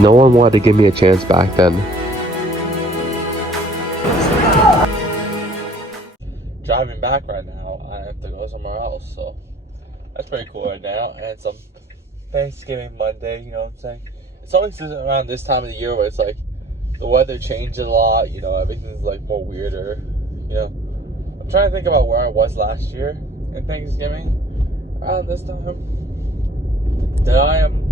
No one wanted to give me a chance back then. Driving back right now, I have to go somewhere else, so that's pretty cool right now. And it's Thanksgiving Monday, you know what I'm saying? It's always around this time of the year where it's like the weather changes a lot, you know, everything's like more weirder, you know. I'm trying to think about where I was last year in Thanksgiving around this time. And I'm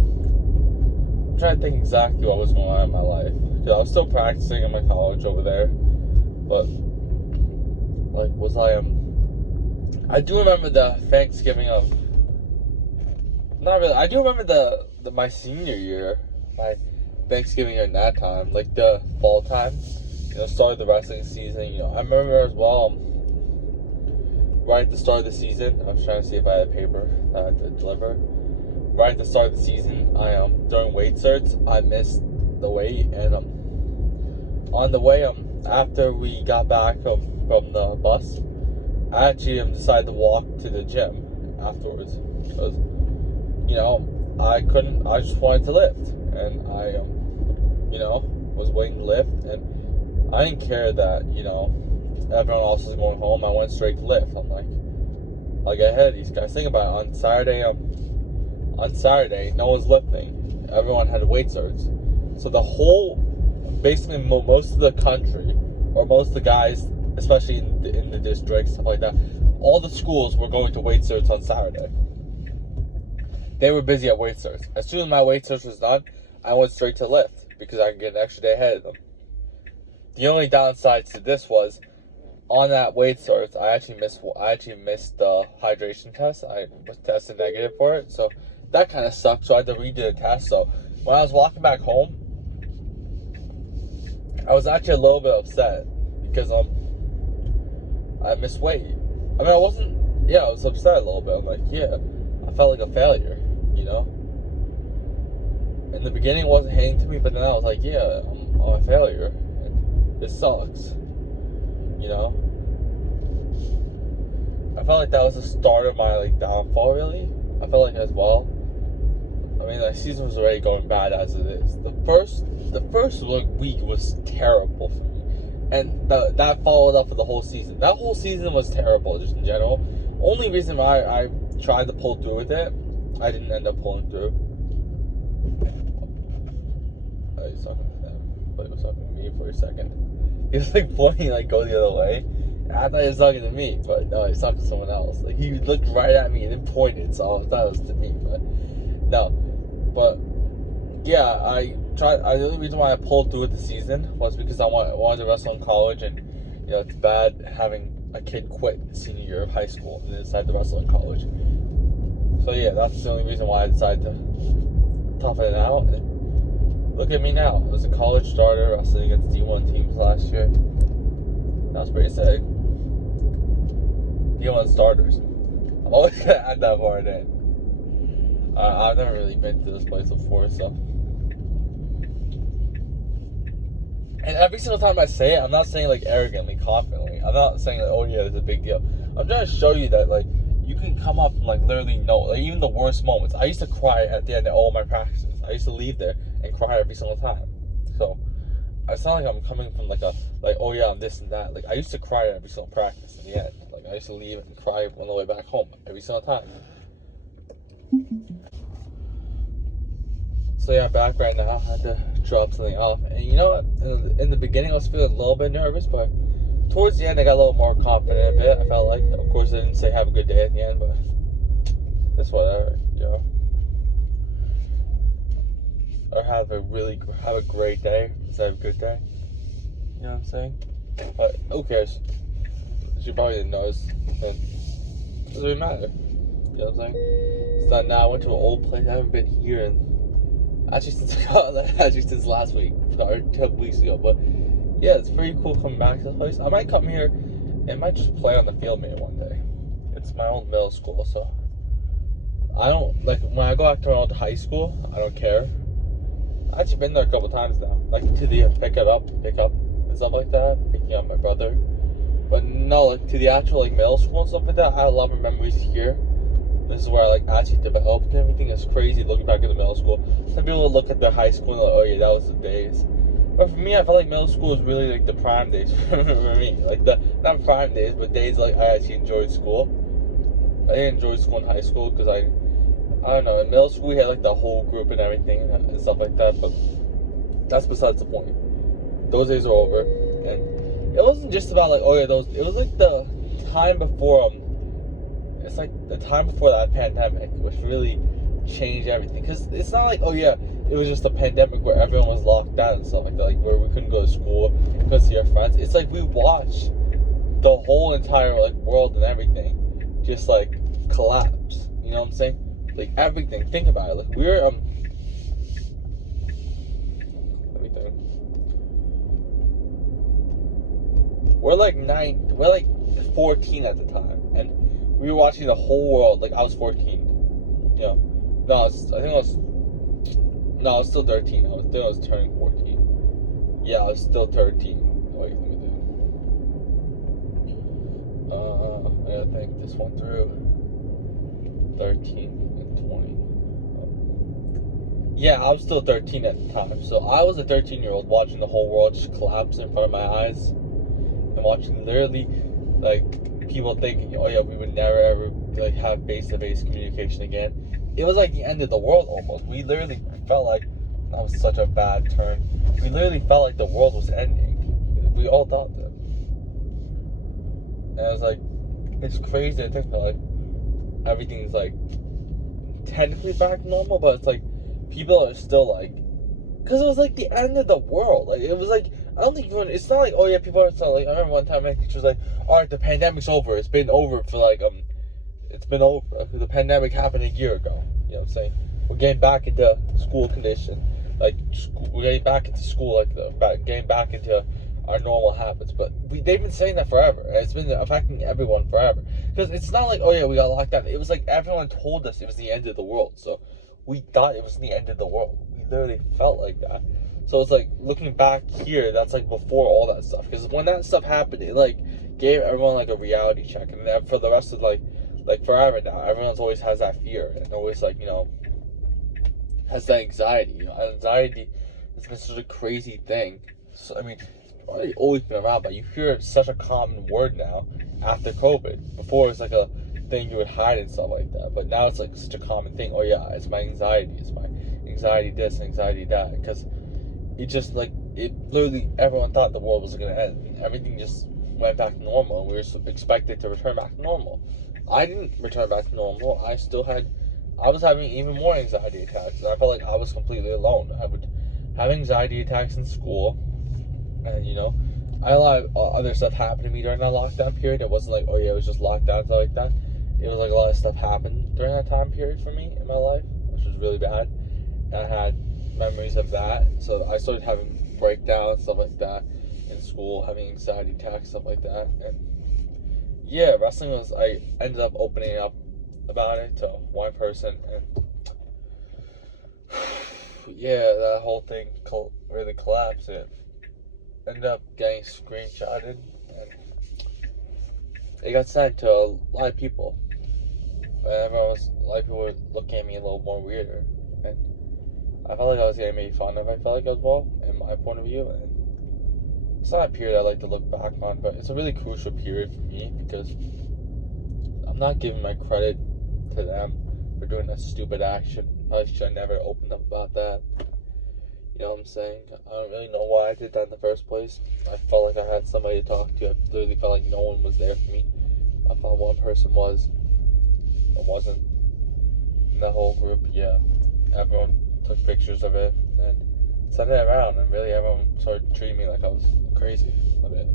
trying to think exactly what was going on in my life, because I was still practicing in my college over there, but like, was I do remember the Thanksgiving of, not really, I do remember my senior year, my Thanksgiving in that time, like the fall time, you know, start of the wrestling season, you know. I remember as well, right at the start of the season, I was trying to see if I had a paper that I had to deliver. Right at the start of the season, during weight certs, I missed the weight, and on the way, after we got back from the bus, I actually decided to walk to the gym afterwards, because, you know, I just wanted to lift, and I, you know, was waiting to lift, and I didn't care that, you know, everyone else was going home. I went straight to lift. I'm like, I'll get ahead of these guys. Think about it, on Saturday, no one's lifting. Everyone had weight certs. So basically most of the country, or most of the guys, especially in the districts, stuff like that, all the schools were going to weight certs on Saturday. They were busy at weight certs. As soon as my weight certs was done, I went straight to lift, because I could get an extra day ahead of them. The only downside to this was, on that weight certs, I actually missed the hydration test. I was tested negative for it, so that kind of sucked. So I had to redo the test. So when I was walking back home, I was actually a little bit upset, because I missed weight. I mean, I was upset a little bit. I'm like, yeah, I felt like a failure, you know. In the beginning, it wasn't hitting to me, but then I was like, yeah, I'm a failure, and this sucks. You know, I felt like that was the start of my downfall. Really, I felt like as well. I mean, the season was already going bad as it is. The first week was terrible for me, and that followed up for the whole season. That whole season was terrible, just in general. Only reason why I tried to pull through with it, I didn't end up pulling through. Oh, he's talking to them, but he was talking to me for a second. He was pointing, go the other way. I thought he was talking to me, but no, he was talking to someone else. He looked right at me and then pointed, so I thought it was to me, but no. But yeah, the only reason why I pulled through with the season was because I wanted to wrestle in college, and you know, it's bad having a kid quit senior year of high school and then decide to wrestle in college. So yeah, that's the only reason why I decided to toughen it out. And look at me now. I was a college starter wrestling against D1 teams last year. That was pretty sick. D1 starters. I'm always gonna add that part in. I've never really been to this place before, so. And every single time I say it, I'm not saying arrogantly, confidently. I'm not saying oh yeah, it's a big deal. I'm trying to show you that you can come up from literally even the worst moments. I used to cry at the end of all my practices. I used to leave there and cry every single time. So it's not like I'm coming from oh yeah, I'm this and that. I used to cry every single practice in the end. I used to leave and cry on the way back home every single time. So yeah, back right now. I had to drop something off, and you know what? In the beginning, I was feeling a little bit nervous, but towards the end, I got a little more confident a bit. I felt like, of course, I didn't say have a good day at the end, but it's whatever, you know. Or have a great day instead of a good day. You know what I'm saying? But who cares? She probably didn't notice. It doesn't really matter. You know what I'm saying? It's not now. I went to an old place. I haven't been here in since last week, or 2 weeks ago. But yeah, it's pretty cool coming back to this place. I might come here and might just play on the field maybe one day. It's my old middle school, so I don't when I go back to my old high school, I don't care. I've actually been there a couple times now, to the pick up and stuff like that, picking up my brother. But no, to the actual middle school and stuff like that, I have a lot of memories here This is where I like actually developed and everything. It's crazy looking back at the middle school. Some people look at their high school and like, oh yeah, that was the days. But for me, I felt like middle school was really like the prime days for me. Like the not prime days, but days like I actually enjoyed school. I didn't enjoy school in high school because I don't know. In middle school, we had like the whole group and everything and stuff like that. But that's besides the point. Those days are over, and it wasn't just about like, oh yeah, those. It was like the time before it's like the time before that pandemic, which really changed everything. Because it's not like, oh yeah, it was just a pandemic where everyone was locked down and stuff like that, like where we couldn't go to school, couldn't see our friends. It's like we watched the whole entire like world and everything just like collapse. You know what I'm saying? Like everything. Think about it. Like we're everything. We're like 14 at the time, and we were watching the whole world. Like I was 14. You know, no, I was still 13. I was turning 14. Yeah, I was still 13. Wait, let me think. I gotta think this one through. 13 and 20. Yeah, I was still 13 at the time. So I was a 13-year-old watching the whole world just collapse in front of my eyes, and watching literally like people thinking, oh yeah, we would never ever like have face-to-face communication again. It was like the end of the world almost. We literally felt like, that was such a bad turn. We literally felt like the world was ending. We all thought that. And it was like, it's crazy to think that like everything's like technically back to normal, but it's like people are still like, because it was like the end of the world. Like it was like, I don't think even, it's not like, oh yeah, people are still like, I remember one time my teacher was like, alright, the pandemic's over. It's been over for like it's been over. The pandemic happened a year ago. You know what I'm saying? We're getting back into school condition. Like we're getting back into school, like getting back into our normal habits. But they've been saying that forever, and it's been affecting everyone forever. Because it's not like, oh yeah, we got locked down. It was like everyone told us it was the end of the world. So we thought it was the end of the world. We literally felt like that. So it's like looking back here, that's like before all that stuff. Because when that stuff happened, it like gave everyone like a reality check, and then for the rest of like forever now, everyone's always has that fear and always like, you know, has that anxiety. You know, anxiety has been such a crazy thing. So I mean, it's probably always been around, but you hear it's such a common word now after COVID. Before it was like a thing you would hide and stuff like that, but now it's like such a common thing. Oh yeah, it's my anxiety. It's my anxiety this, anxiety that. Because it just like, it literally, everyone thought the world was gonna end. Everything just went back to normal, and we were expected to return back to normal. I didn't return back to normal. I was having even more anxiety attacks, and I felt like I was completely alone. I would have anxiety attacks in school, and you know, I had a lot of other stuff happen to me during that lockdown period. It wasn't like, oh yeah, it was just lockdown, stuff like that. It was like a lot of stuff happened during that time period for me in my life, which was really bad. And I had memories of that, so I started having breakdowns, stuff like that, in school, having anxiety attacks, stuff like that. And yeah, wrestling was, I ended up opening up about it to one person, and yeah, that whole thing really collapsed. It ended up getting screenshotted, and it got sent to a lot of people. And a lot of people were looking at me a little more weirder, and I felt like I was getting made fun of. I felt like as well, in my point of view. And it's not a period I like to look back on, but it's a really crucial period for me, because I'm not giving my credit to them for doing that stupid action. I should have never opened up about that. You know what I'm saying? I don't really know why I did that in the first place. I felt like I had somebody to talk to. I literally felt like no one was there for me. I thought one person was. It wasn't. In the whole group, yeah. Everyone took pictures of it and sent it around, and really everyone started treating me like I was crazy a bit.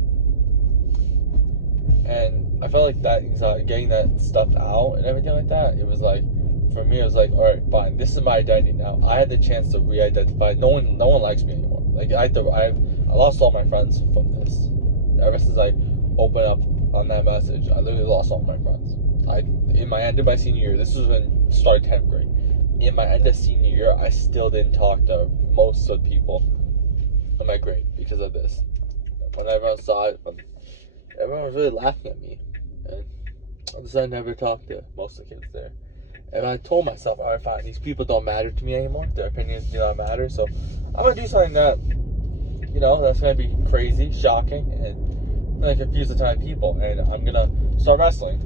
And I felt like that anxiety, getting that stuff out and everything like that, it was like, for me, it was like, alright, fine, this is my identity now. I had the chance to re-identify. No one likes me anymore. Like, I lost all my friends from this. Ever since I opened up on that message, I literally lost all my friends. In my end of my senior year, this was when I started 10th grade. In my end of senior year, I still didn't talk to most of the people in my grade because of this. When everyone saw it, everyone was really laughing at me, and I decided never to talk to most of the kids there. And I told myself, alright, fine, these people don't matter to me anymore. Their opinions do not matter. So I'm gonna do something that, that's gonna be crazy, shocking, and gonna confuse a ton of people. And I'm gonna start wrestling.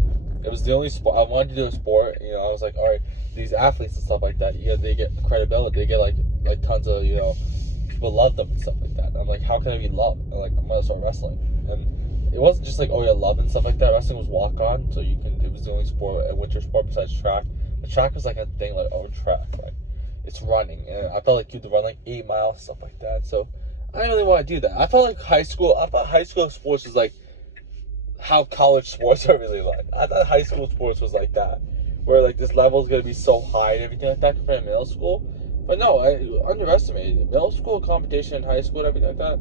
It was the only sport I wanted to do. A sport, I was like, all right, these athletes and stuff like that, they get credibility. They get like tons of people love them and stuff like that. And I'm like, how can I be loved? And I'm gonna start wrestling. And it wasn't just like, oh yeah, love and stuff like that. Wrestling was walk on, so it was the only sport, a winter sport besides track. The track was like a thing, like, oh, track, right? It's running, and I felt like you had to run like 8 miles, stuff like that. So I didn't really want to do that. I thought high school sports was like how college sports are really like. I thought high school sports was like that, where like this level is gonna be so high and everything like that compared to middle school. But no, I underestimated it. Middle school competition and high school and everything like that.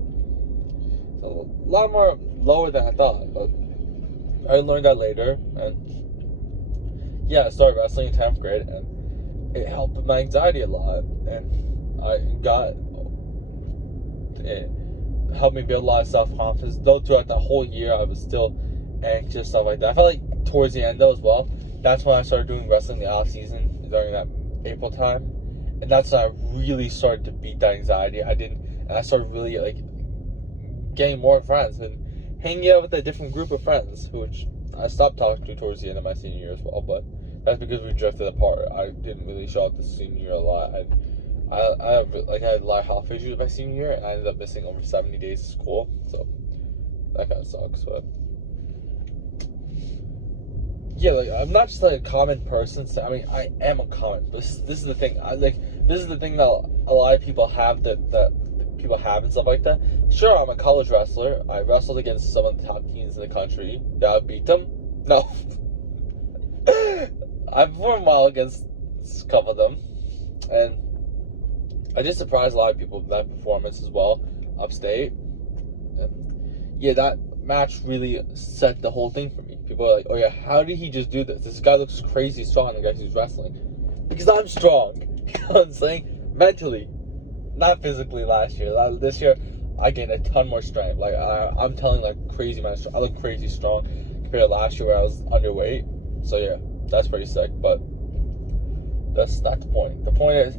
It's a lot more lower than I thought. But I learned that later, and yeah, I started wrestling in 10th grade, and it helped with my anxiety a lot, and it helped me build a lot of self-confidence. Though throughout the whole year I was still anxious, stuff like that. I felt like towards the end though as well, that's when I started doing wrestling the off season during that April time, and that's when I really started to beat that anxiety. And I started really like getting more friends and hanging out with a different group of friends, which I stopped talking to towards the end of my senior year as well. But that's because we drifted apart. I didn't really show up this senior year a lot. I had a lot of health issues my senior year, and I ended up missing over 70 days of school. So that kind of sucks. But yeah, like I'm not just like a common person. So, I mean, I am a common. This is the thing. This is the thing that a lot of people have that people have and stuff like that. Sure, I'm a college wrestler. I wrestled against some of the top teams in the country. Did I beat them? No. I performed well against a couple of them, and I just surprised a lot of people with that performance as well, upstate. And yeah, that match really set the whole thing for me. People are like, oh yeah, how did he just do this? This guy looks crazy strong, the guy who's wrestling. Because I'm strong. You know what I'm saying? Mentally. Not physically last year. This year, I gained a ton more strength. Like, I'm telling like crazy amount of strength. I look crazy strong compared to last year where I was underweight. So yeah, that's pretty sick. But that's not the point. The point is,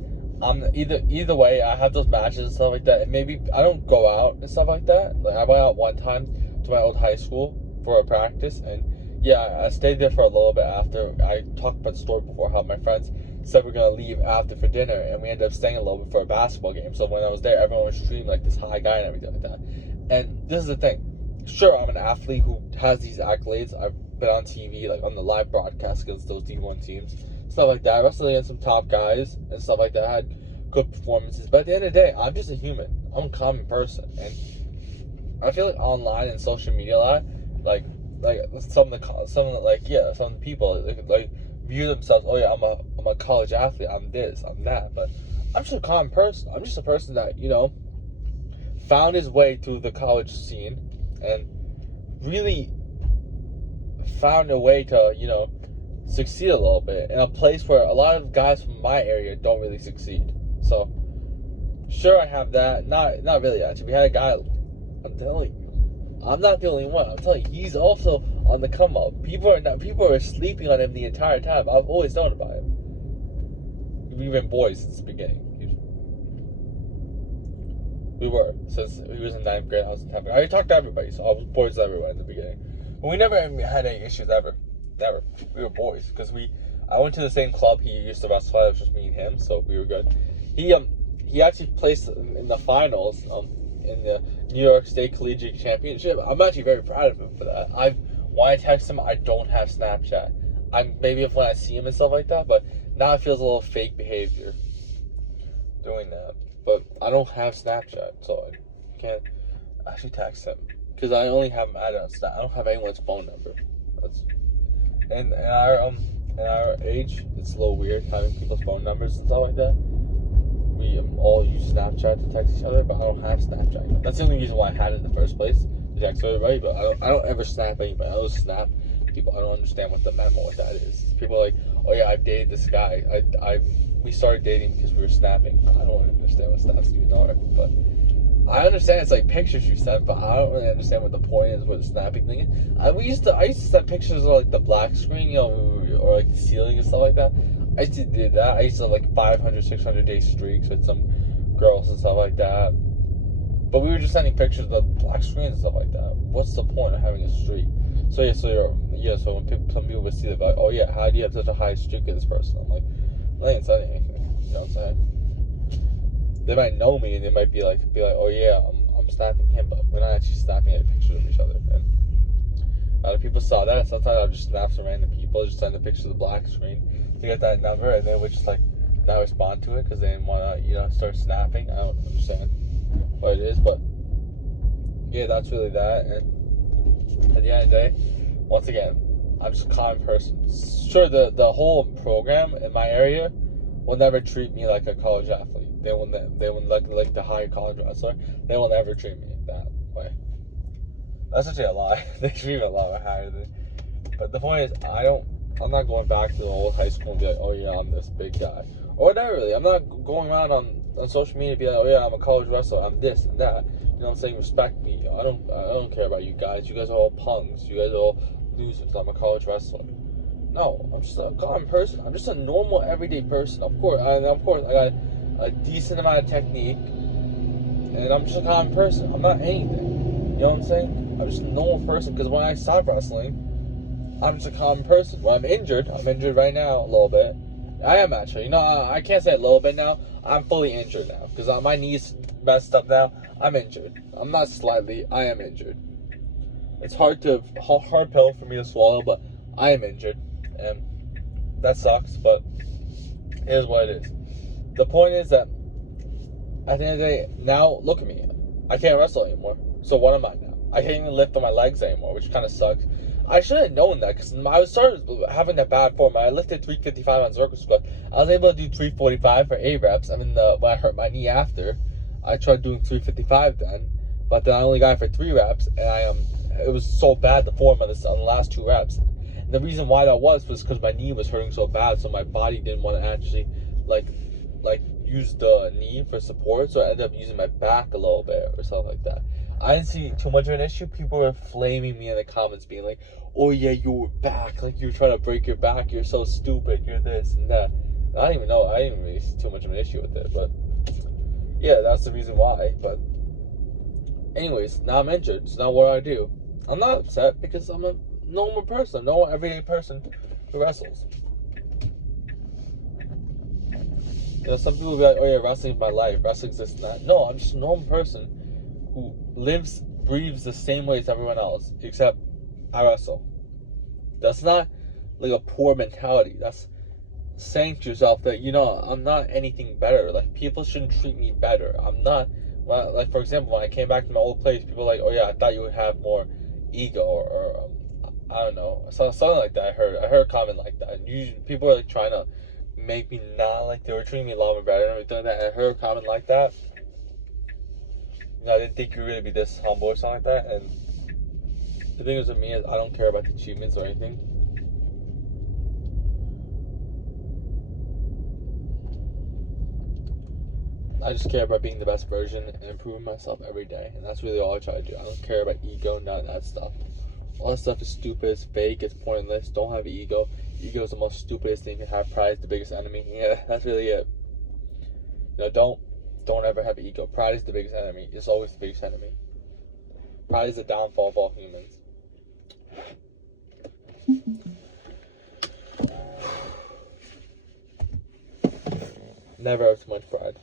either way, I have those matches and stuff like that, and maybe I don't go out and stuff like that. Like I went out one time to my old high school for a practice, and yeah, I stayed there for a little bit after. I talked about the story before how my friends said we're gonna leave after for dinner, and we ended up staying a little bit for a basketball game. So when I was there, everyone was treating like this high guy and everything like that. And this is the thing. Sure, I'm an athlete who has these accolades. I've been on TV, like on the live broadcast against those D1 teams, stuff like that. I wrestled against some top guys and stuff like that. I had good performances, but at the end of the day, I'm just a human. I'm a common person, and I feel like online and social media a lot, like some of the people like view themselves. Oh yeah, I'm a college athlete. I'm this. I'm that. But I'm just a common person. I'm just a person that found his way through the college scene and really found a way to succeed a little bit in a place where a lot of guys from my area don't really succeed. So sure, I have that. Not really actually. We had a guy. I'm telling you, I'm not the only one. I'm telling you, he's also on the come up. People are sleeping on him the entire time. I've always known about him. We've been boys since the beginning. We were since he was in 9th grade. I was in 10th grade. I talked to everybody, so I was boys everywhere in the beginning. But we never had any issues ever. Never. We were boys because I went to the same club he used to wrestle at. It was just me and him, so we were good. He actually placed in the finals in the New York State Collegiate Championship. I'm actually very proud of him for that. When I text him, I don't have Snapchat. Maybe when I see him and stuff like that, but now it feels a little fake behavior doing that. But I don't have Snapchat, so I can't actually text him because I only have him added on Snap. I don't have anyone's phone number. In our age, it's a little weird having people's phone numbers and stuff like that. We all use Snapchat to text each other, but I don't have Snapchat. That's the only reason why I had it in the first place, to text everybody, but I don't ever snap anybody. I don't snap people. I don't understand what that is. People are like, oh yeah, I've dated this guy. We started dating because we were snapping. I don't understand what snaps even are, but I understand it's like pictures you send, but I don't really understand what the point is with the snapping thing is. I used to send pictures of like the black screen, or like the ceiling and stuff like that. I used to do that. I used to like 500, 600 day streaks with some girls and stuff like that. But we were just sending pictures of the black screens and stuff like that. What's the point of having a streak? So so when some people would see that, like, oh yeah, how do you have such a high streak with this person? I'm like, I ain't saying anything. You know what I'm saying? They might know me and they might be like, oh yeah, I'm snapping him, but we're not actually snapping any pictures of each other. And a lot of people saw that. Sometimes I'll just snap some random people, just send a picture of the black screen to get that number, and they would just like not respond to it because they didn't want to, start snapping. I don't understand what it is, but yeah, that's really that. And at the end of the day, once again, I'm just a common person. Sure, the whole program in my area will never treat me like a college athlete. They will like the high college wrestler. They will never treat me that way. That's actually a lie. They treat me a lot higher than. But the point is, I'm not going back to the old high school and be like, oh yeah, I'm this big guy, or whatever. Really, I'm not going around on social media and be like, oh yeah, I'm a college wrestler. I'm this and that. You know what I'm saying? Respect me. I don't care about you guys. You guys are all punks. You guys are all losers. I'm a college wrestler. No, I'm just a common person. I'm just a normal, everyday person. Of course, I got a decent amount of technique, and I'm just a common person. I'm not anything. You know what I'm saying? I'm just a normal person. Because when I stopped wrestling, I'm just a common person. When I'm injured right now a little bit. I am actually. I can't say a little bit now. I'm fully injured now because my knee's messed up now. I'm injured. I'm not slightly. I am injured. It's hard pill for me to swallow, but I am injured, and that sucks. But it is what it is. The point is that at the end of the day, now look at me. I can't wrestle anymore. So what am I now? I can't even lift on my legs anymore, which kind of sucks. I should have known that because I started having that bad form. I lifted 355 on circle squat. I was able to do 345 for 8 reps. I mean, when I hurt my knee after, I tried doing 355 then, but then I only got it for 3 reps, and it was so bad the form on the last 2 reps. And the reason why that was because my knee was hurting so bad, so my body didn't want to actually like use the knee for support, so I ended up using my back a little bit or something like that. I didn't see too much of an issue. People were flaming me in the comments, being like, "Oh yeah, your back, like you're trying to break your back. You're so stupid. You're this and that." And I didn't even know. I didn't really see too much of an issue with it, but yeah, that's the reason why. But anyways, now I'm injured. So now what do I do? I'm not upset because I'm a normal person, normal everyday person who wrestles. Some people will be like, "Oh yeah, wrestling's my life. Wrestling's this and that." No, I'm just a normal person who lives, breathes the same way as everyone else, except I wrestle. That's not like a poor mentality. That's saying to yourself that, I'm not anything better. Like, people shouldn't treat me better. I'm not, like, for example, when I came back to my old place, people were like, "Oh yeah, I thought you would have more ego," or I don't know, something like that. I heard a comment like that. Usually, people are like trying to make me not like they were treating me a lot more better and everything like that. I heard a comment like that. I didn't think you would really be this humble or something like that. And the thing is with me is I don't care about the achievements or anything. I just care about being the best version and improving myself every day. And that's really all I try to do. I don't care about ego, none of that stuff. All that stuff is stupid, it's fake, it's pointless. Don't have ego. Ego is the most stupidest thing you can have. Pride is the biggest enemy. Yeah, that's really it. Don't ever have ego. Pride is the biggest enemy. It's always the biggest enemy. Pride is the downfall of all humans. Never have too much pride.